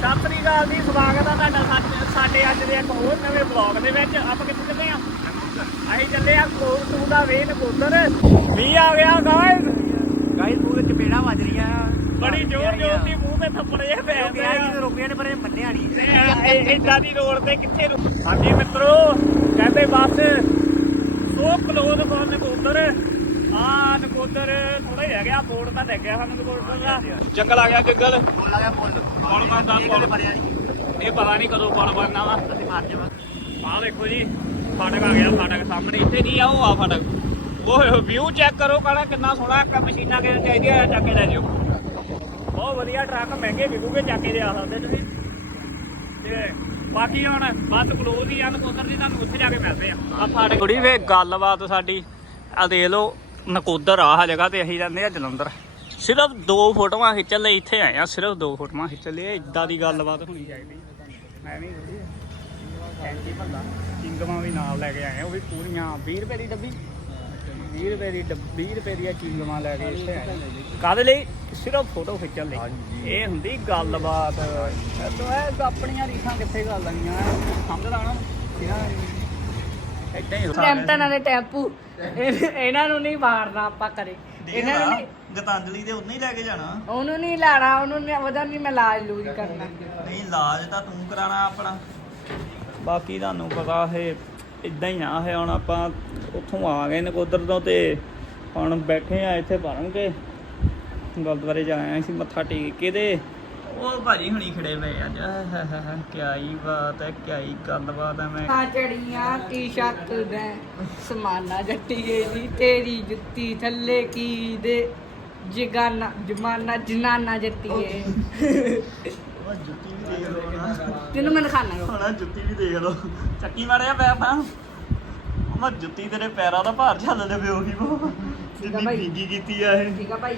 ਸਤਿ ਸ੍ਰੀ ਅਕਾਲ ਜੀ ਸਵਾਗਤ ਆ ਤੁਹਾਡਾ ਸਾਡੇ- ਸਾਡੇ ਅੱਜ ਦੇ ਇੱਕ ਹੋਰ ਨਵੇਂ ਵਲੌਗ ਦੇ ਵਿੱਚ। ਆਪਾਂ ਕਿੱਥੇ ਚੱਲੇ ਆ? ਅਸੀਂ ਚੱਲੇ ਆ ਕੋਲ ਟੂ ਦਾ ਵੇਨ ਕੋਦਰ ਵੀ ਆ ਗਿਆ ਗਾਇਸ ਗਾਇਸ ਮੂੰਹ ਵਿੱਚ ਚਪੇੜਾ ਵੱਜ ਰਹੀਆਂ। ਬੜੀ ਜ਼ੋਰ ਜ਼ੋਰ ਦੀ ਮੂੰਹ ਤੇ ਥੱਪੜ ਜੇ ਪੈ ਰੁਕਿਆ ਗਿਆ ਨਹੀਂ ਰੁਕਿਆ ਨੇ ਪਰ ਇਹ ਮੰਨਿਆ ਨਹੀਂ ਇਦਾਂ ਦੀ ਰੋਡ ਤੇ ਕਿੱਥੇ ਰੁਕ ਹਾਂਜੀ ਮਿੱਤਰੋ ਕਹਿੰਦੇ ਬਸ ਸੋ ਕਲੋਜ਼ ਫॉर ਨਕੋਦਰ ਆ ਨਕੋਦਰ ਥੋੜਾ ਹੀ ਰਹਿ ਗਿਆ ਬੋਰਡ ਤਾਂ ਲੱਗ ਗਿਆ ਸਾਨੂੰ ਨਕੋਦਰ ਦਾ। ਜੰਗਲ ਆ ਗਿਆ ਜੰਗਲ। ਬੋਲ ਆ ਗਿਆ ਬੋਲ। ਕੌਣ ਬੰਦਾ ਕੌਣ? ਭਰਿਆ ਨਹੀਂ। ਇਹ ਪਤਾ ਨਹੀਂ ਕਦੋਂ ਕੌਣ ਬਣਨਾ ਵਾ। ਅਸੀਂ ਮਾਰ ਜਾਵਾਂ ਆਹ ਦੇਖੋ ਜੀ ਫਾਟਕ ਆ ਗਿਆ ਫਾਟਕ ਸਾਹਮਣੇ। ਇੱਥੇ ਨਹੀਂ ਆ ਉਹ ਆ ਫਾਟਕ? ਉਹ ਵਿਊ ਚੈੱਕ ਕਰੋ ਕਾਲਾ ਕਿੰਨਾ ਸੋਹਣਾ ਇੱਕ ਮਸ਼ੀਨਾਂ ਕਿਹਨ ਚਾਹੀਦੀਆਂ ਆ ਚੱਕ ਕੇ ਲੈ ਜਿਓ ਬਹੁਤ ਵਧੀਆ ਟਰੱਕ ਮਹਿੰਗੇ ਵਿਕੂਗੇ ਚੱਕ ਕੇ ਲਿਆ ਸਕਦੇ ਤੁਸੀਂ। ਤੇ ਬਾਕੀ ਹੁਣ ਬਸ ਕਲੋਜ਼ ਹੀ ਆ ਨਕੋਦਰ ਦੀ ਤੁਹਾਨੂੰ ਉੱਥੇ ਜਾ ਕੇ ਮਿਲਦੇ ਆ। ਆ ਫਾਟਕ ਥੋੜੀ ਵੇ ਗੱਲਬਾਤ ਸਾਡੀ। ਆ ਦੇਖ ਲਓ ਨਕੋਦਰ ਆ ਜਗ੍ਹਾ ਤੇ ਅਸੀਂ ਜਾਂਦੇ ਆ ਜਲੰਧਰ। ਸਿਰਫ ਦੋ ਫੋਟੋਆਂ ਖਿੱਚਣ ਲਈ ਇੱਥੇ ਆਏ ਆ ਸਿਰਫ ਦੋ ਫੋਟੋਆਂ ਖਿੱਚਣ ਲਈ ਇਦਾਂ ਦੀ ਗੱਲਬਾਤ ਹੋਣੀ ਚਾਹੀਦੀ ਮੈਂ ਨਹੀਂ ਕੈਂਟੀ ਭੱਲਾ। ਚਿੰਗਮਾਂ ਵੀ ਨਾਲ ਲੈ ਕੇ ਆਏ ਆ, ਉਹ ਵੀ ਪੂਰੀਆਂ। 20 ਰੁਪਏ ਦੀ ਡੱਬੀ? 20 ਰੁਪਏ ਦੀ ਡੱਬੀ 20 ਰੁਪਏ ਦੀਆਂ ਚਿੰਗਮਾਂ ਲੈ ਕੇ ਇੱਥੇ ਆਏ ਕਾਹਦੇ ਲਈ? ਸਿਰਫ ਫੋਟੋ ਖਿੱਚਣ ਲਈ। ਇਹ ਹੁੰਦੀ ਗੱਲਬਾਤ। ਤੋ ਇਹ ਆਪਣੀਆਂ ਰੀਸਾਂ ਕਿੱਥੇ ਗੱਲ ਆਈਆਂ ਸਮਝਦਾ ਨਾ। ਇਦਾਂ ਹੀ ਟੈਂਪਟਨ ਵਾਲੇ ਟੈਂਪੂ। ਇਹ- ਇਹਨਾਂ ਨੂੰ ਨਹੀਂ ਮਾਰਨਾ ਆਪਾਂ ਕਰੇ ਇਹਨਾਂ ਨੂੰ ਨਹੀਂ ਗਤਾਂਜਲੀ ਦੇ ਉਹਨੇ ਹੀ ਲੈ ਕੇ ਜਾਣਾ। ਉਹਨੂੰ ਨਹੀਂ ਲਾਣਾ ਉਹਨੂੰ ਨਹੀਂ ਉਹਦਾ ਨਹੀਂ ਮੈਂ ਲਾਜ ਲੂਜ ਕਰਨਾ। ਨਹੀਂ ਇਲਾਜ ਤਾਂ ਤੂੰ ਕਰਾਣਾ ਆਪਣਾ। ਬਾਕੀ ਤੁਹਾਨੂੰ ਪਤਾ ਹੈ ਇਦਾਂ ਹੀ ਆ ਹੈ ਹੁਣ ਆਪਾਂ ਉੱਥੋਂ ਆ ਗਏ ਨਕੋਦਰ ਤੋਂ ਤੇ ਹੁਣ ਬੈਠੇ ਆ ਇੱਥੇ ਭਰਨਗੇ ਗੁਰਦੁਆਰੇ ਜਾ ਆਏ ਸੀ ਮੱਥਾ ਟੇਕ ਕੇ ਤੇ ਉਹ ਭਾਜੀ ਹੁਣੀ ਖੜੇ ਪਏ ਅੱਜ। ਕਿਆ ਹੀ ਬਾਤ ਹੈ ਕਿਆ ਹੀ ਗੱਲਬਾਤ ਹੈ ਮੈਂ ਆ ਚੜੀਆਂ ਟੀ-ਸ਼ਰਟ ਦੇ ਸਮਾਨਾ ਜੱਟੀਏ ਦੀ ਤੇਰੀ ਜੁੱਤੀ ਥੱਲੇ ਕੀ ਦੇ ਜਗਾਨਾ ਜਮਾਨਾ ਜਨਾਨਾ ਜੱਟੀਏ। ਉਹ ਜੁੱਤੀ ਵੀ ਦੇਖ ਲਓ ਨਾ। ਤੈਨੂੰ ਮੈਂ ਦਿਖਾਣਾ ਹੁਣ ਜੁੱਤੀ ਵੀ ਦੇਖ ਲਓ। ਚੱਕੀ ਮਾਰਿਆ ਪਿਆ ਪਾ ਮੈਂ ਜੁੱਤੀ ਤੇਰੇ ਪੈਰਾਂ ਦਾ ਭਾਰ ਝੱਲ ਦੇ ਪਿਓ ਕੀ ਬੋ ਜਿੰਨੀ। ਭੀਗੀ ਕੀਤੀ ਆ ਇਹ। ਠੀਕ ਆ ਭਾਈ।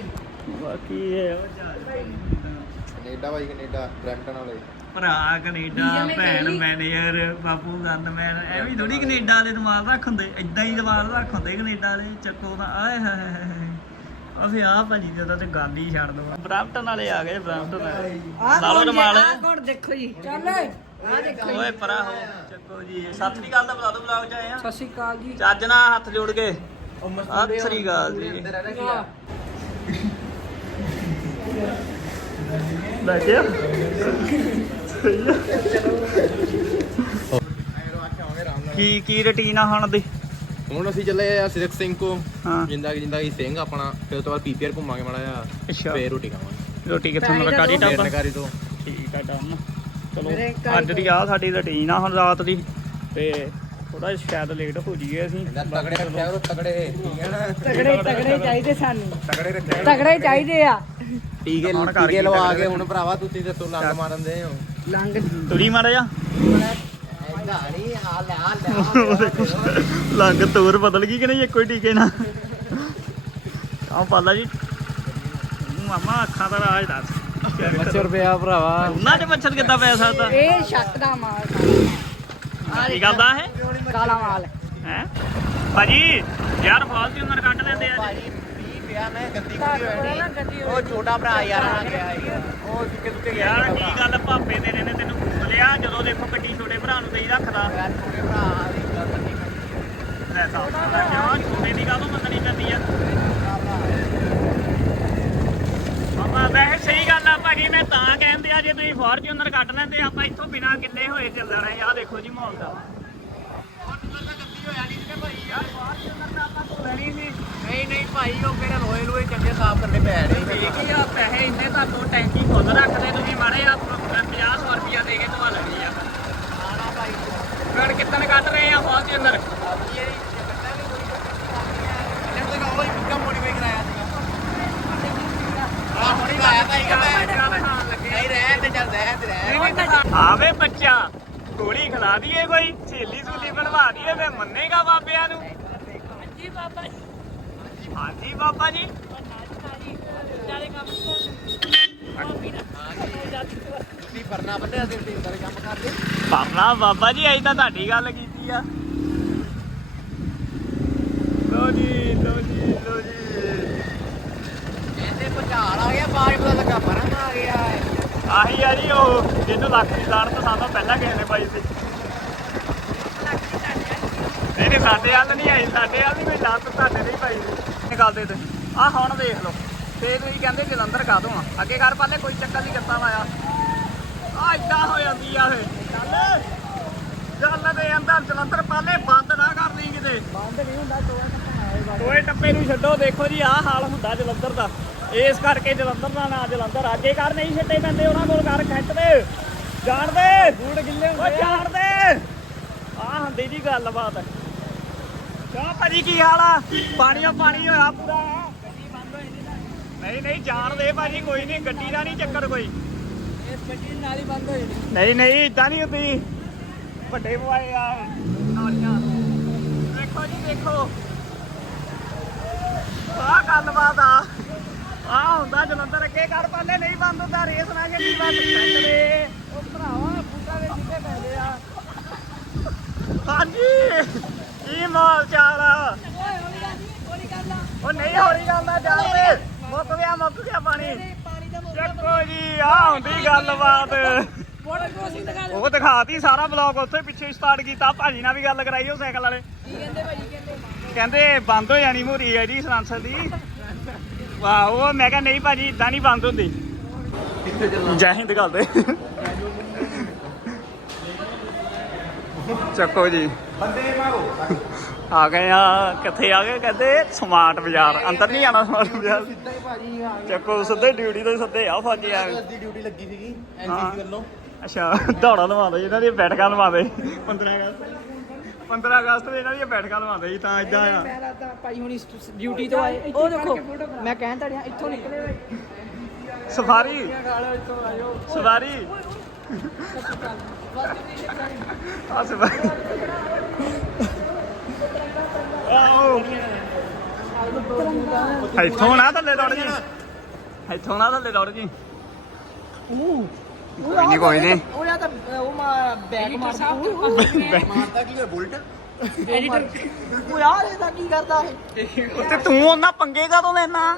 ਬਾਕੀ ਇਹ ਉਹ ਜਾ- ਕੈਨੇਡਾ ਭਾਈ ਕੈਨੇਡਾ ਬ੍ਰੈਂਪਟਨ ਵਾਲੇ। ਭਰਾ ਕੈਨੇਡਾ ਭੈਣ ਮੈਨੇਜਰ ਬਾਪੂ ਗੰਦਮੈਨ ਐਵੇਂ ਥੋੜੀ ਕੈਨੇਡਾ ਵਾਲੇ ਦਿਮਾਗ ਰੱਖ ਹੁੰਦੇ ਇਦਾਂ ਹੀ ਦਿਮਾਗ ਰੱਖ ਹੁੰਦੇ ਕੈਨੇਡਾ ਵਾਲੇ ਚੱਕੋ ਤਾਂ ਆਏ ਹਾਏ ਅਸੀਂ ਆ ਭਾਜੀ ਜਦੋਂ ਤੇ ਗੱਲ ਹੀ ਛੱਡ ਦਵਾ। ਬ੍ਰਾਂਪਟਨ ਵਾਲੇ ਆ ਗਏ ਬ੍ਰਾਂਪਟਨ ਵਾਲੇ। ਲਾ ਲਓ ਰੁਮਾਲ ਆ ਕੌਣ ਦੇਖੋ ਜੀ? ਚੱਲ ਆ ਦੇਖੋ ਓਏ ਪਰਾ ਹੋ ਚੱਕੋ ਜੀ। ਸਤਿ ਸ੍ਰੀ ਅਕਾਲ ਦਾ ਬਤਾ ਦਿਓ ਬੁਲਾਓ ਚ ਆਏ ਆ। ਸਤਿ ਸ਼੍ਰੀ ਅਕਾਲ ਜੀ। ਚੱਜ ਨਾਲ ਹੱਥ ਜੋੜ ਕੇ। ਸਤਿ ਸ੍ਰੀ ਅਕਾਲ ਜੀ। ਕੀ ਕੀ ਰੁਟੀਨ ਆ ਹੁਣ ਦੀ? ਹੁਣ ਅਸੀਂ ਚੱਲੇ ਆ ਸਿਰਕ ਸਿੰਘ ਕੋ। ਹਾਂ। ਜਿੰਦਾ ਜਿੰਦਾ ਕੀ ਸਿੰਘ ਆਪਣਾ। ਫਿਰ ਉਸ ਤੋਂ ਬਾਅਦ ਪੀਪੀਆਰ ਘੁੰਮਾਂਗੇ ਮਾੜਾ ਜਿਹਾ। ਅੱਛਾ। ਫੇਰ ਰੋਟੀ ਖਾਵਾਂਗੇ। ਰੋਟੀ ਕਿੱਥੋਂ ਨਰਕਾਰੀ ਢਾਬਾ ਨਗਾਰੀ ਤੋਂ। ਠੀਕ ਆ ਡਨ। ਚਲੋ ਅੱਜ ਦੀ ਆ ਸਾਡੀ ਰੁਟੀਨ ਆ ਹੁਣ ਰਾਤ ਦੀ। ਤੇ ਥੋੜਾ ਸ਼ਾਇਦ ਲੇਟ ਹੋ ਜਾਈਏ ਅਸੀਂ। ਤਗੜੇ ਰੱਖਿਆ ਕਰੋ ਤਗੜੇ। ਠੀਕ ਹੈ ਨਾ? ਤਗੜੇ ਤਗੜੇ ਚਾਹੀਦੇ ਸਾਨੂੰ। ਤਗੜੇ ਰੱਖਿਆ ਤਗੜੇ ਚਾਹੀਦੇ ਆ। ਟੀਕੇ ਹੁਣ ਕਰ ਟੀਕੇ ਕੀ ਲਵਾ ਕੇ ਹੁਣ ਭਰਾਵਾ ਤੁਸੀਂ ਦੱਸੋ ਲੰਗ ਮਾਰਨ ਦੇ ਹੋ। ਲੰਗ ਤੁਰੀ ਮਾੜਾ ਜਾ ਲੰਗ ਤੋਰ ਬਦਲ ਗਈ ਕਿ ਨਹੀਂ ਇੱਕੋ ਹੀ ਟੀਕੇ ਨਾਲ? ਆਹ ਪਾਲਾ ਜੀ। ਮਾਮਾ ਅੱਖਾਂ ਦਾ ਰਾਜ ਦੱਸ। ਮੱਛਰ ਪਿਆ ਭਰਾਵਾ। ਉਹਨਾਂ ਦੇ ਮੱਛਰ ਕਿੱਦਾਂ ਪੈ ਸਕਦਾ? ਇਹ ਸ਼ੱਕ ਦਾ ਮਾਲ ਕੀ ਕਰਦਾ ਹੈ ਕਾਲਾ ਮਾਲ ਹੈ। ਭਾਜੀ ਯਾਰ ਫਾਲਤੂ ਉਹਨਾਂ ਕੱਢ ਲੈਂਦੇ ਆ ਜੀ। ਭਾਜੀ ਪਿਆ ਮੈਂ ਗੰਦੀ ਨਾ ਗੱਡੀ ਉਹ ਛੋਟਾ ਭਰਾ ਯਾਰ ਆ ਗਿਆ ਯਾਰ ਉਹ ਟਿੱਕੇ ਟੁੱਕੇ ਗਿਆ ਯਾਰ ਕੀ ਗੱਲ ਭਾਪੇ ਤੇਰੇ ਨੇ ਤੈਨੂੰ ਫੂਕ ਲਿਆ? ਜਦੋਂ ਦੇਖੋ ਗੱਡੀ ਛੋਟੇ ਭਰਾ ਨੂੰ ਦੇਈ ਰੱਖਦਾ। ਯਾਰ ਛੋਟੇ ਭਰਾ ਦੀ ਗੱਲ ਨਹੀਂ ਕਰਨੀ ਲੈ ਸਾਹ ਕਿਉਂ ਛੋਟੇ ਦੀ ਗੱਲ ਮੰਨਣੀ ਪੈਂਦੀ ਆ? ਆਪਾਂ ਵੈਸੇ ਸਹੀ ਗੱਲ ਆ ਭਾਜੀ ਮੈਂ ਤਾਂ ਕਹਿੰਦੇ ਆ ਜੇ ਤੁਸੀਂ ਫੋਰਚੂਨਰ ਕੱਢ ਲੈਂਦੇ ਆਪਾਂ ਇੱਥੋਂ ਬਿਨਾ ਗਿੱਲੇ ਹੋਏ ਚੱਲਣਾ ਆ ਦੇਖੋ ਜੀ ਮਾਹੌਲ ਦਾ ਨਹੀਂ ਨਹੀਂ ਭਾਈ ਉਹ ਕਿਹੜਾ ਲੋਏ ਲੋਏ ਚੰਗੇ ਸਾਫ਼ ਕਰਨੇ ਪੈ ਰਹੇ ਠੀਕ ਹੀ ਆ ਪੈਸੇ ਇੰਨੇ ਤੁਹਾਨੂੰ ਟੈਂਕੀ ਖੁਦ ਰੱਖਦੇ ਤੁਸੀਂ ਮਾੜੇ ਆ 50 ਰੁਪਿਆ ਦੇ ਕੇ ਧਵਾ ਲੈਣੀ ਆ। ਆਣਾ ਭਾਈ ਫਿਰ ਕਿੱਦਣ ਕੱਢ ਰਹੇ ਆ ਫੋਰਚੂਨਰ ਇਹ ਇਹਨੇ ਤਾਂ ਉਹ ਹੀ ਪਿੱਕਾ ਮੋਡੀਫਾਈ ਕਰਾਇਆ ਸੀਗਾ ਆਹ ਹੁਣੀ ਲਾਇਆ ਤਾਂ ਹੀਗਾ ਮੈਂ ਨਹੀਂ ਰਹਿ ਤੇ ਚੱਲ ਰਹਿ ਤੇ। ਰਹਿ ਆਵੇ ਬੱਚਾ ਗੋਲੀ ਖਿਲਾ ਦਈਏ ਕੋਈ ਛੇਲੀ ਸੂਲੀ ਬਣਵਾ ਦਈਏ ਮੈਂ ਮੰਨੇਗਾ ਬਾਬਿਆਂ ਨੂੰ। ਹਾਂਜੀ ਬਾਬਾ ਜੀ। ਹਾਂਜੀ ਬਾਬਾ ਜੀ। ਤੁਸੀਂ ਪਰਨਾ ਬੰਨਿਆ ਤੇ ਤੇ ਸਾਰੇ ਕੰਮ ਕਰਦੇ? ਬਾਬਾ ਬਾਬਾ ਜੀ ਅਸੀਂ ਤਾਂ ਤੁਹਾਡੀ ਗੱਲ ਕੀਤੀ ਆ। ਲੋ ਜੀ ਲੋ ਜੀ ਲੋ ਜੀ। ਇਹਦੇ ਭੁਚਾਲ ਆ ਗਿਆ ਬਾਹਰ ਪਤਾ ਲੱਗਾ ਪਰਾਂ ਆ ਗਿਆ। ਆਹੀ ਆ ਜੀ ਉਹ ਜਿਹਨੂੰ ਲੱਖ ਦੀ ਲਾਣ ਤਾਂ ਸਾਨੂੰ ਪਹਿਲਾਂ ਕਿਸੇ ਨੇ ਪਾਈ ਸੀ। ਨਹੀਂ ਨਹੀਂ ਸਾਡੇ ਵੱਲ ਨਹੀਂ ਆਈ ਸਾਡੇ ਵੱਲ ਨਹੀਂ ਕੋਈ ਲੱਤ ਤੁਹਾਡੇ ਨਹੀਂ ਪਾਈ ਸੀ। ਨਿਕਾਲਦੇ ਤੇ। ਆ ਹੁਣ ਦੇਖ ਲਓ। ਤੇ ਤੁਸੀਂ ਕਹਿੰਦੇ ਜਲੰਧਰ ਕਾ ਦੋ ਅੱਗੇ ਕਰ ਪਾਲੇ ਕੋਈ ਚੱਕਰ ਨਹੀਂ ਕਰਤਾ ਆਇਆ। ਆ ਇਦਾਂ ਹੋ ਜਾਂਦੀ ਆ ਇਹ। ਚੱਲ ਦੇ ਅੰਦਰ ਜਲੰਧਰ ਪਾਲੇ ਬੰਦ ਨਾ ਕਰ ਲਈ ਕਿਤੇ। ਬੰਦ ਨਹੀਂ ਹੁੰਦਾ ਟੋਏ ਦੋਏ ਟੱਪੇ ਨੂੰ ਛੱਡੋ ਦੇਖੋ ਜੀ ਆਹ ਹਾਲ ਹੁੰਦਾ ਜਲੰਧਰ ਦਾ। ਇਸ ਕਰਕੇ ਜਲੰਧਰ ਦਾ ਨਾਂ ਜਲੰਧਰ ਅੱਗੇ ਕਰ ਨਹੀਂ ਛੱਡੇ ਪੈਂਦੇ ਉਹਨਾਂ ਕੋਲ ਕਰ ਖਿੱਚ ਦੇ। ਜਾਣ ਦੇ। ਬੂਟ ਗਿੱਲੇ ਓ ਹੁੰਦੇ ਆ। ਜਾਣ ਦੇ। ਆਹ ਹੁੰਦੀ ਜੀ ਗੱਲਬਾਤ। ਕਿਉਂ ਭਾਜੀ ਕੀ ਹਾਲ ਆ? ਪਾਣੀਓ ਪਾਣੀ ਹੋਇਆ ਪੂਰਾ। ਨਹੀਂ ਨਹੀਂ ਜਾਣ ਦੇ ਭਾਜੀ ਕੋਈ ਨਹੀਂ ਗੱਡੀ ਦਾ ਨਹੀਂ ਚੱਕਰ ਕੋਈ। ਇਹ ਗੱਡੀ ਨਾਲ ਹੀ ਬੰਦ ਹੋ ਜਾਣੀ ਨਹੀਂ ਨਹੀਂ ਇਦਾਂ ਨਹੀਂ ਹੁੰਦੀ। ਵੱਡੇ ਮੋਬਾਈਲ ਆ। ਨਾਲੀਆਂ ਦੇਖੋ ਜੀ ਦੇਖੋ। ਆਹ ਗੱਲਬਾਤ ਆ। ਆ ਹੁੰਦਾ ਜਲੰਧਰ ਅੱਗੇ ਕਰ ਪਾਲੇ ਨਹੀਂ ਬੰਦ ਹੁੰਦਾ ਰੇਸ ਨਾ ਗੱਡੀ ਬੰਦ ਛੱਡਦੇ ਉਹ ਭਰਾਵਾ ਬੂਟਾਂ ਦੇ ਕਿੱਥੇ ਪੈਂਦੇ ਆ। ਹਾਂਜੀ। ਕੀ ਮਾਲ ਚਾਲ ਆ? ਉਹ ਨਹੀਂ ਹੌਲੀ ਗੱਲ ਨਾ ਜਾਣਦੇ ਮੁੱਕ ਗਿਆ ਮੁੱਕ ਗਿਆ ਪਾਣੀ। ਚੱਕੋ ਜੀ ਆ ਹੁੰਦੀ ਗੱਲਬਾਤ। ਉਹ ਦਿਖਾਤੀ ਸਾਰਾ ਬਲੌਗ, ਉੱਥੇ ਪਿੱਛੇ ਸਟਾਰਟ ਕੀਤਾ। ਭਾਜੀ ਨਾਲ ਵੀ ਗੱਲ ਕਰਾਈ ਉਹ ਸਾਈਕਲ ਵਾਲੇ। ਕਹਿੰਦੇ, ਬੰਦ ਹੋ ਜਾਣੀ ਮੂਰੀ ਹੈ ਜੀ ਸਲਾਂਸਰ ਦੀ। ਵਾਹ, ਉਹ ਮੈਂ ਕਿਹਾ, ਨਹੀਂ ਭਾਜੀ ਇਦਾਂ ਨਹੀਂ ਬੰਦ ਹੁੰਦੀ। ਜੈ ਹਿੰਦ ਕਰਦੇ ਚੱਕੋ ਜੀ। ਆ ਗਏ ਆ ਕਿੱਥੇ ਆ ਗਏ? ਕਹਿੰਦੇ ਸਮਾਰਟ ਬਾਜ਼ਾਰ। ਅੰਦਰ ਨਹੀਂ ਆਣਾ ਸਮਾਰਟ ਬਾਜ਼ਾਰ ਸਿੱਧਾ ਹੀ ਭਾਜੀ ਹਾਂ ਚੱਕੋ ਸਿੱਧੇ ਡਿਊਟੀ ਤੋਂ ਹੀ ਸਿੱਧੇ ਆ ਫਾਜੀ ਆ। ਅੱਧੀ ਡਿਊਟੀ ਲੱਗੀ ਸੀਗੀ। ਐਨਸੀਸੀ ਵੱਲੋਂ। ਅੱਛਾ ਦੌੜਾ ਲਵਾਉਂਦੇ ਇਹਨਾਂ ਦੀਆਂ ਬੈਠਕਾਂ ਲਵਾਉਂਦੇ 15 ਅਗਸਤ। 15 ਅਗਸਤ ਤੇ ਇਹਨਾਂ ਦੀਆਂ ਬੈਠਕਾਂ ਲਵਾਉਂਦੇ ਜੀ ਤਾਂ ਇਦਾਂ ਆ। ਮੈਂ ਲੱਗਦਾ ਭਾਈ ਹੁਣੀ ਡਿਊਟੀ ਤੋਂ ਆਏ। ਉਹ ਦੇਖੋ ਮੈਂ ਕਹਿਣ ਤੜਿਆ ਇੱਥੋਂ ਨਿਕਲੇ ਸਫਾਰੀ ਸਵਾਰੀ। ਆ ਸਵਾਰੀ ਆਓ ਇੱਥੋਂ ਨਾ ਥੱਲੇ ਦੌੜ ਜੀ। ਇੱਥੋਂ ਨਾ ਥੱਲੇ ਦੌੜ ਜੀ। ਕੋਈ ਨਹੀਂ ਕੋਈ ਨਹੀਂ ਉਹ ਜਾਂ ਤਾਂ ਉਹ ਮਾ ਬੈਗ ਮਾਰ ਦੂ ਮਾਰਦਾ ਕੀ ਹੋਇਆ ਬੁਲਟ? ਉਹ ਯਾਰ ਇਹਦਾ ਕੀ ਕਰਦਾ ਇਹ? ਤੇ ਉਹਨਾਂ ਪੰਗੇ ਲੈਣਾ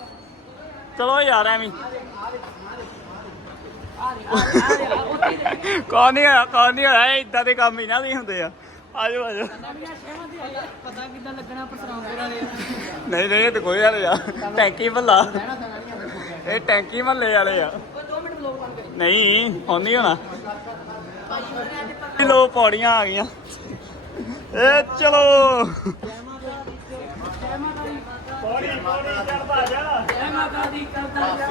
ਚਲੋ ਯਾਰ ਐਵੇਂ। ਕੌਣ ਨਹੀਂ ਹੋਇਆ, ਕੌਣ ਨਹੀਂ ਹੋਇਆ? ਇਦਾਂ ਦੇ ਕੰਮ ਹੀ ਨਾ ਹੁੰਦੇ ਆ। ਆਜੋ ਆਜੋ। ਪਤਾ ਕਿੱਦਾਂ ਲੱਗਣਾ ਪਸਰਾਉਂਦੇ ਵਾਲੇ ਨਹੀਂ ਨਹੀਂ, ਇਹ ਤੇ ਕੋਈ ਵਾਲੇ ਆ। ਟੈਂਕੀ ਮੱਲਾ ਇਹ ਟੈਂਕੀ ਮੱਲੇ ਵਾਲੇ ਆ। ਨਹੀਂ, ਹੁਣ ਨਹੀਂ ਹੋਣਾ। ਲੋ ਪੌੜੀਆਂ ਆ ਗਈਆਂ। ਏ, ਚਲੋ। ਪੌੜੀ ਪੌੜੀ ਚੜਦਾ ਜਾ ਜੈ ਮਾਤਾ ਦੀ ਕਰਦਾ ਜਾ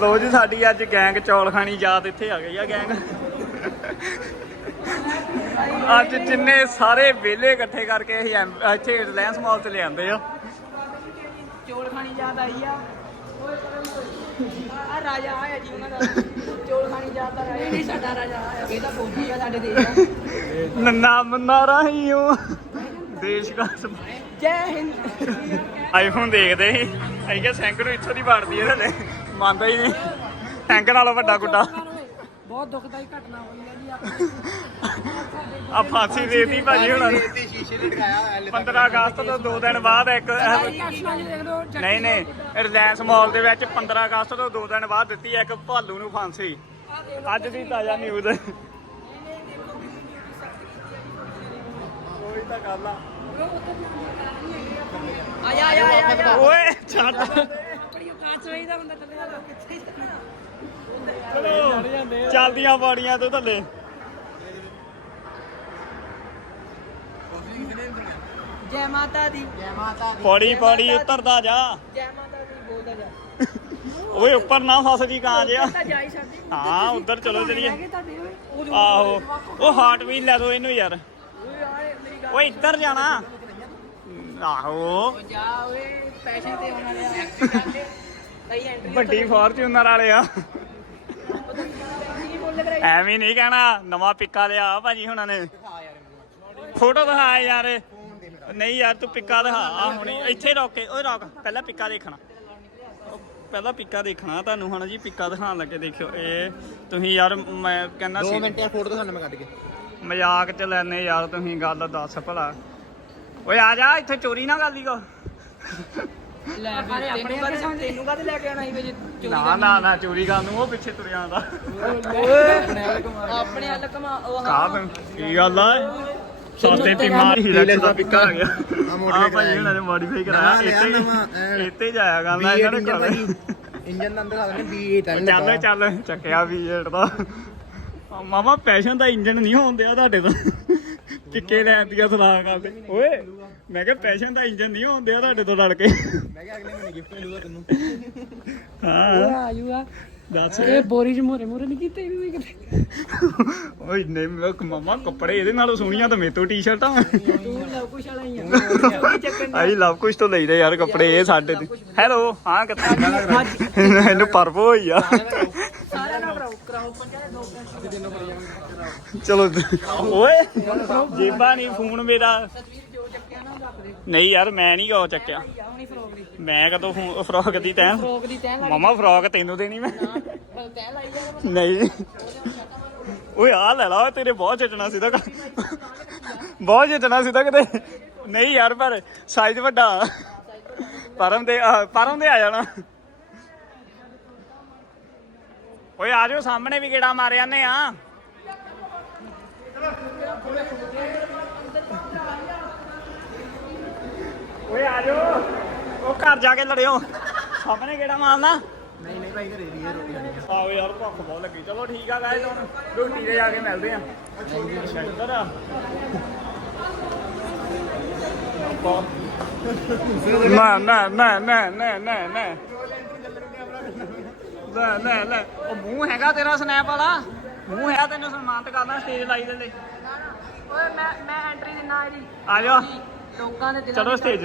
ਲੋ ਜੀ ਸਾਡੀ ਅੱਜ ਗੈਂਗ ਚੌਲ ਖਾਣੀ ਯਾਦ ਇੱਥੇ ਆ ਗਈ ਆ ਗੈਂਗ। ਅੱਜ ਜਿੰਨੇ ਸਾਰੇ ਵੇਲੇ ਇਕੱਠੇ ਕਰਕੇ ਅਸੀਂ ਐਮ- ਇੱਥੇ ਰਿਲਾਇੰਸ ਮਾਲ ਤੇ ਲਿਆਂਦੇ ਆ। ਚੋਲ ਖਾਣੀ ਯਾਦ ਆਈ ਆ। ਆ ਰਾਜਾ ਆਇਆ ਜੀ ਉਹਨਾਂ ਦਾ। ਚੋਲ ਖਾਣੀ ਯਾਦ ਰਾਜਾ ਨਹੀਂ ਸਾਡਾ ਰਾਜਾ ਆਇਆ। ਇਹ ਤਾਂ ਫੌਜੀ ਆ ਸਾਡੇ ਦੇਸ਼ ਦਾ। ਨੰਨਾ ਮੰਨਾ ਰਹੀ ਹੂੰ ਦੇਸ਼ ਦਾ ਸਮ- ਜੈ ਹਿੰਦ। ਆਈਫੋਨ ਦੇਖਦੇ ਸੀ। ਅਸੀਂ ਕਿਹਾ ਸੈਂਕ ਨੂੰ ਇੱਥੋਂ ਦੀ ਵੜਦੀ ਹੈ ਥੱਲੇ ਮੰਨਦਾ ਹੀ ਨਹੀਂ। ਸੈਂਕ ਨਾਲੋਂ ਵੱਡਾ ਗੁੱਡਾ। ਬਹੁਤ ਦੁਖਦਾਈ ਘਟਨਾ ਹੋਈ ਹੈ ਜੀ ਆਪਣੇ ਆ ਫਾਂਸੀ ਦੇਤੀ ਭਾਜੀ ਹੁਣਾਂ ਨੂੰ। ਤੇ ਸ਼ੀਸ਼ੇ ਨੇ ਟਕਾਇਆ ਹੋਇਆ ਹਲੇ ਤੱਕ। 15 ਅਗਸਤ ਤੋਂ 2 ਦਿਨ ਬਾਅਦ ਇੱਕ ਨਹੀਂ ਨਹੀਂ। ਰਿਲਾਇੰਸ ਮਾਲ ਦੇ ਵਿੱਚ 15 ਅਗਸਤ ਤੋਂ 2 ਦਿਨ ਬਾਅਦ ਦਿੱਤੀ ਹੈ ਇੱਕ ਭਾਲੂ ਨੂੰ ਫਾਂਸੀ। ਅੱਜ ਦੀ ਤਾਜ਼ਾ ਨਿਊਜ਼ ਕੋਈ ਤਾਂ ਗੱਲ ਆ। ਆਇਆ ਆਇਆ ਆਇਆ ਓਏ ਛੱਡ। ਆਪਣੀ ਔਕਾਤ ਸਹੀ ਦਾ ਬੰਦਾ ਥੱਲੇ ਆ ਕਿੱਥੇ ਚਲੋ ਚੱਲਦੀਆਂ ਬਾੜੀਆਂ ਤੋਂ ਥੱਲੇ। ਜੈ ਮਾਤਾ ਦੀ। ਜੈ ਮਾਤਾ ਦੀ। ਪੌੜੀ ਪੌੜੀ ਉੱਤਰਦਾ ਜਾ। ਜੈ ਮਾਤਾ ਦੀ ਬੋਲਦਾ ਜਾ। ਓਏ ਉੱਪਰ ਨਾ ਫਸ ਜੀ ਕਾਂ ਜਿਆ ਹਾਂ ਉਧਰ ਚਲੋ ਚਲੀਏ। ਆਹੋ। ਉਹ ਹਾਰਟ ਵੀ ਲੈ ਦੋ ਇਹਨੂੰ ਯਾਰ। ਓਏ ਆਏ ਮੇਰੀ ਗੱਲ ਓਏ ਇੱਧਰ ਜਾਣਾ। ਆਹੋ। ਓ ਜਾ ਓਏ ਪੈਸੇ ਤੇ ਉਹਨਾਂ ਨੇ ਐਕਸੀਡੈਂਟ ਸਹੀ ਐਂਟਰੀ ਵੱਡੀ ਫਾਰਚੂਨਰ ਵਾਲੇ ਆ। ਐਵੇਂ ਨਹੀਂ ਕਹਿਣਾ ਨਵਾਂ ਪਿੱਕਾ ਲਿਆ ਭਾਜੀ ਹੁਣਾਂ ਨੇ। ਫੋਟੋ ਦਿਖਾ ਯਾਰ। ਨਹੀਂ ਯਾਰ ਤੂੰ ਪਿੱਕਾ ਦਿਖਾ। ਆ ਹੁਣੇ ਇੱਥੇ ਰੁਕ ਕੇ। ਓਏ ਰੁਕ ਪਹਿਲਾਂ ਪਿੱਕਾ ਦੇਖਣਾ। ਪਹਿਲਾਂ ਪਿੱਕਾ ਦੇਖਣਾ ਤੁਹਾਨੂੰ ਹੁਣ ਜੀ ਪਿੱਕਾ ਦਿਖਾਉਣ ਲੱਗੇ ਦੇਖਿਓ। ਇਹ ਤੁਸੀਂ ਯਾਰ ਮੈਂ ਕਹਿੰਦਾ 2 ਸੀ ਮਿੰਟ ਯਾਰ ਫੋਟੋ ਦਿਖਾਉਣਾ ਮੈਂ ਕੱਢ ਕੇ। ਮਜ਼ਾਕ ਚ ਲੈਨੇ ਯਾਰ ਤੁਸੀਂ ਗੱਲ ਦੱਸ ਭਲਾ। ਓਏ ਆ ਜਾ ਇੱਥੇ ਚੋਰੀ ਨਾ ਕਰ ਲਈ ਕੋ। ਲੈ ਵੀ ਤੈਨੂੰ ਕਾਹਦੇ ਤੈਨੂੰ ਕਾਹਦੇ ਲੈ ਕੇ ਆਉਣਾ ਸੀ ਵੀ ਜੇ ਚੋਰੀ ਨਾ ਕਰਨੀ? ਨਾ ਨਾ ਚੋਰੀ ਕਰਨ ਨੂੰ ਉਹ ਪਿੱਛੇ ਤੁਰਿਆ ਆਂਦਾ ਆਪਣੇ ਹੱਲ ਕਮਾ ਉਹ ਕਾਹ ਕੀ ਗੱਲ ਆ? ਸਸਤੇ ਟੀਮਾਂ ਹੀਲਕਸ ਦਾ ਪਿੱਕਾ ਆ। ਗਿਆ ਆ ਭਾਈ ਇਹਨਾਂ ਨੇ ਮੋਡੀਫਾਈ ਕਰਾਇਆ ਇੱਥੇ ਇੱਥੇ ਜਾਇਆ ਕਰਦਾ ਇਹਨਾਂ ਨੇ ਘਰ ਇੰਜਨ ਦਾ ਅੰਦਰ ਹਾਲ ਨੇ B8 ਚੱਲ ਚੱਲ ਚੱਕਿਆ V8 ਦਾ। ਆ ਮਾਮਾ ਪੈਸ਼ਨ ਦਾ ਇੰਜਨ ਨਹੀਂ ਹੁੰਦਿਆ ਤੁਹਾਡੇ ਤੋਂ। ਕਿੱਕੇ ਲੈਣ ਦੀਆਂ ਸਲਾਹ ਕਰਦੇ। ਓਏ ਮੈਂ ਕਿਹਾ ਪੈਸ਼ਨ ਦਾ ਇੰਜਨ ਨਹੀਂ ਹੁੰਦਿਆ ਤੁਹਾਡੇ ਤੋਂ ਲੜ ਕੇ। ਮੈਂ ਕਿਹਾ ਅਗਲੇ ਮਹੀਨੇ ਗਿਫਟ ਮਿਲੂਗਾ ਤੈਨੂੰ। ਹਾਂ। ਆਜੂਗਾ ਦੱਸ। ਇਹ ਬੋਰੀ ਚ ਮੋਰੇ ਮੋਰੇ ਨਹੀਂ ਕੀਤੇ ਵੀ ਕਿਤੇ। ਓਏ ਨਹੀਂ ਮਾਮਾ ਕੱਪੜੇ ਇਹਦੇ ਨਾਲੋਂ ਸੋਹਣੀਆਂ ਤਾਂ ਮੇਰੇ ਤੋਂ ਟੀ-ਸ਼ਰਟਾਂ ਤੂੰ ਲਵ ਕੁਸ਼ ਵਾਲਾ ਹੀ ਆ। ਆਈ ਲਵ ਕੁਛ ਤੋਂ ਲਈਦੇ ਯਾਰ ਕੱਪੜੇ ਇਹ ਸਾਡੇ ਤੇ। ਹੈਲੋ ਹਾਂ ਕਿੱਥੇ? ਇਹਨੂੰ ਪਰਵੋ ਹੋਈ ਆ। ਚਲੋ। ਓਏ ਜੇਬਾਂ ਨਹੀਂ ਫੋਨ ਮੇਰਾ। ਤਸਵੀਰ ਜੋ ਚੱਕਿਆ ਨਾ ਰੱਖ ਦੇ ਨਹੀਂ ਯਾਰ ਮੈਂ ਨਹੀਂ ਉਹ ਚੱਕਿਆ। ਆ ਹੁਣੀ ਫਰੋਕ ਦੀ ਮੈਂ ਕਦੋਂ ਫੋਨ ਫਰੋਕ ਦੀ ਤੈਂ। ਫਰੋਕ ਦੀ ਤੈਨ ਲਾ ਮਾਮਾ ਫਰੋਕ ਤੈਨੂੰ ਦੇਣੀ ਮੈਂ। ਤੈਨ ਲਾਈ ਜਾ ਨਹੀਂ। ਓਏ ਆ ਲੈ ਲਾ ਤੇਰੇ ਬਹੁਤ ਜੱਟਣਾ ਸੀ ਤਾਂ। ਬਹੁਤ ਜੱਟਣਾ ਸੀ ਤਾਂ ਕਿਤੇ। ਨਹੀਂ ਯਾਰ ਪਰ ਸਾਈਜ਼ ਵੱਡਾ। ਪਰਮ ਦੇ ਆ, ਪਰਮ ਦੇ ਆ ਜਾਣਾ। ਓਏ ਆ ਜਾਓ ਸਾਹਮਣੇ ਵੀ ਗੇੜਾ ਮਾਰ ਜਾਂਦੇ ਆ। ਓਏ ਆ ਜਾਓ। ਉਹ ਘਰ ਜਾ ਕੇ ਲੜਿਓ। ਸਾਹਮਣੇ ਗੇੜਾ ਮਾਰਨਾ। ਨਹੀਂ ਨਹੀਂ ਭਾਈ ਘਰੇ ਦੀ ਰੋਟੀ ਖਾਣੀ ਆਓ ਯਾਰ ਭੁੱਖ ਬਹੁਤ ਲੱਗੀ। ਚਲੋ ਠੀਕ ਆ ਗਾਇਜ਼ ਹੁਣ ਰੋਟੀ ਤੇ ਜਾ ਕੇ ਮਿਲਦੇ ਆ। ਸ਼ੰਕਰ ਆ। ਨਾ ਨਾ ਨਾ ਨਾ ਨਾ ਨਾ ਨਾ। ਲੈ ਲੈ ਲੈ ਉਹ ਮੂੰਹ ਹੈਗਾ ਤੇਰਾ ਸਨੈਪ ਵਾਲਾ? ਮੂੰਹ ਹੈ ਤੈਨੂੰ ਸਨਮਾਨਿਤ ਕਰਨਾ ਸਟੇਜ ਲਾਈ ਦੇ ਲੈ ਓਏ ਮੈਂ ਮੈਂ ਐਂਟਰੀ ਦਿਨਾ ਇਹਦੀ। ਆ ਜਾ ਲੋਕਾਂ ਦੇ ਦਿਲਾਂ ਚਲੋ ਵਿੱਚ ਸਟੇਜ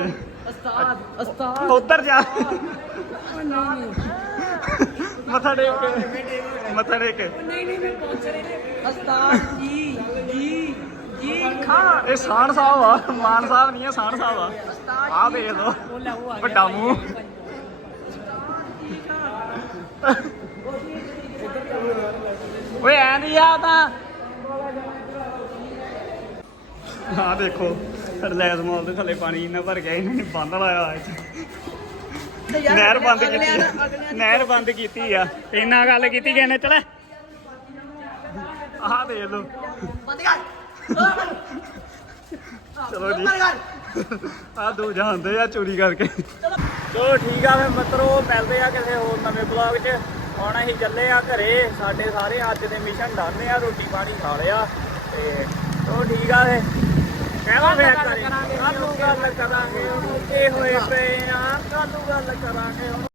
ਉਸਤਾਦ ਉਸਤਾਦ। ਉੱਧਰ ਜਾ। ਨਹੀਂ ਨਹੀਂ ਮੱਥਾ ਟੇਕ ਮੱਥਾ ਟੇਕ ਨਹੀਂ ਨਹੀਂ ਮੈਂ ਪਹੁੰਚ ਰਹੀ ਨੇ ਉਸਤਾਦ ਜੀ ਜੀ ਜੀ। ਖਾ। ਇਹ ਸਾਣ ਸਾਹਿਬ ਆ। ਮਾਨ ਸਾਹਿਬ ਨਹੀਂ ਆ ਸਾਣ ਸਾਹਿਬ ਆ। ਆ ਦੇਖ ਲੋ ਉਹ ਲੈ ਉਹ ਆ ਗਿਆ। ਵੱਡਾ ਮੂੰਹ। ਓਏ ਐ ਨਹੀਂ ਆ ਤਾਂ। ਆ ਦੇਖੋ। ਰਿਲਾਇੰਸ ਮਾਲ ਦੇ ਥੱਲੇ ਪਾਣੀ ਇੰਨਾ ਭਰ ਗਿਆ ਇਹਨਾਂ ਨੇ ਬੰਦ ਲਾਇਆ ਹੋਇਆ ਇੱਥੇ। ਨਹਿਰ ਬੰਦ ਕੀਤੀ ਨਹਿਰ ਬੰਦ ਕੀਤੀ ਆ। ਇੰਨਾ ਗੱਲ ਕੀਤੀ ਗਏ ਨੇ ਚਲੇ। ਆਹ ਦੇਖ ਲੋ ਚਲੋ ਜੀ। ਆ ਦੋ ਜਾਂਦੇ ਆ ਚੋਰੀ ਕਰਕੇ। ਚਲੋ ਠੀਕ ਆ ਫਿਰ ਮਿੱਤਰੋ ਮਿਲਦੇ ਆ ਕਿਸੇ ਹੋਰ ਨਵੇਂ ਬਲੌਗ 'ਚ। ਹੁਣ ਅਸੀਂ ਚੱਲੇ ਆ ਘਰੇ। ਸਾਡੇ ਸਾਰੇ ਅੱਜ ਦੇ ਮਿਸ਼ਨ ਡਾਲੇ ਆ ਰੋਟੀ ਪਾਣੀ ਖਾ ਲਿਆ। ਤੇ ਚਲੋ ਠੀਕ ਆ ਫੇ ਕਹਿਵਾ ਫੇਰ ਕਰਾਂਗੇ ਕੱਲ ਗੱਲ ਕਰਾਂਗੇ ਉੱਤੇ ਹੋਏ ਪਏ ਆ ਕੱਲ ਗੱਲ ਕਰਾਂਗੇ